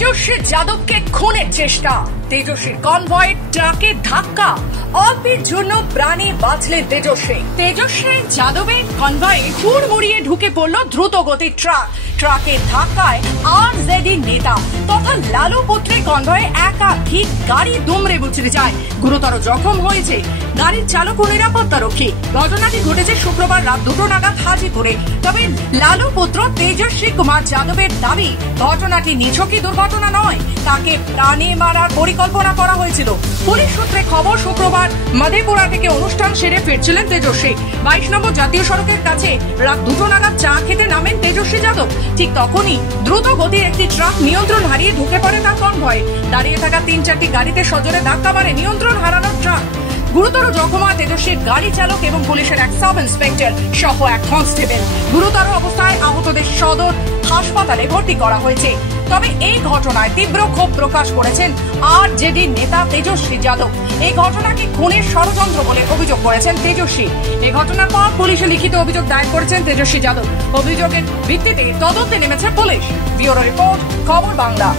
তেজস্বী যাদবকে খুনের চেষ্টা, তেজস্বীর কনভয়ের ট্রাকে ধাক্কা, অল্পের জন্য প্রাণে বাঁচলেন তেজস্বী যাদবের কনভয়ে হুড়মুড়িয়ে ঢুকে পড়ল দ্রুত গতির ট্রাকের ধাক্কায় আরজেডি নেতা তথা লালু পুত্রের কনভয়ে একাধিক গাড়ি দুমড়ে মুচড়ে যায়। গুরুতর জখম হয়েছে গাড়ির চালক ও নিরাপত্তারক্ষী। ঘটনাটি ঘটেছে শুক্রবার রাত 2টো নাগাদ হাজিপুরে। তবে লালু পুত্র তেজস্বী কুমার যাদবের দাবি ঘটনাটি নিছকই দুর্ঘটনা নয়, তাকে প্রাণে মারার পরিকল্পনা করা হয়েছিল। পুলিশ সূত্রে খবর, শুক্রবার মাধেপুরা থেকে অনুষ্ঠান সেরে ফিরছিলেন তেজস্বী। 22 নম্বর জাতীয় সড়কের কাছে রাত 2টো নাগাদ চা খেতে নামেন তেজস্বী যাদব। ঠিক তখনই দ্রুত গতির একটি ট্রাক নিয়ন্ত্রণ হারিয়ে ঢুকে পড়ে তার কনভয়ে। দাঁড়িয়ে থাকা 3-4টি গাড়িতে সজোরে ধাক্কা মারে নিয়ন্ত্রণ হারানোর ট্রাক। গুরুতর জখম হয় তেজস্বীর গাড়ি চালক এবং পুলিশের এক সাব ইন্সপেক্টর সহ এক কনস্টেবল। গুরুতর অবস্থায় আহতদের সদর হাসপাতালে ভর্তি করা হয়েছে। তবে এই ঘটনায় তীব্র ক্ষোভ প্রকাশ করেছেন আরজেডি নেতা তেজস্বী যাদব। এই ঘটনাকে খুনের ষড়যন্ত্র বলে অভিযোগ করেছেন তেজস্বী। এই ঘটনার পর পুলিশে লিখিত অভিযোগ দায়ের করেছেন তেজস্বী যাদব। অভিযোগের ভিত্তিতে তদন্তে নেমেছে পুলিশ। ব্যুরো রিপোর্ট, খবর বাংলা।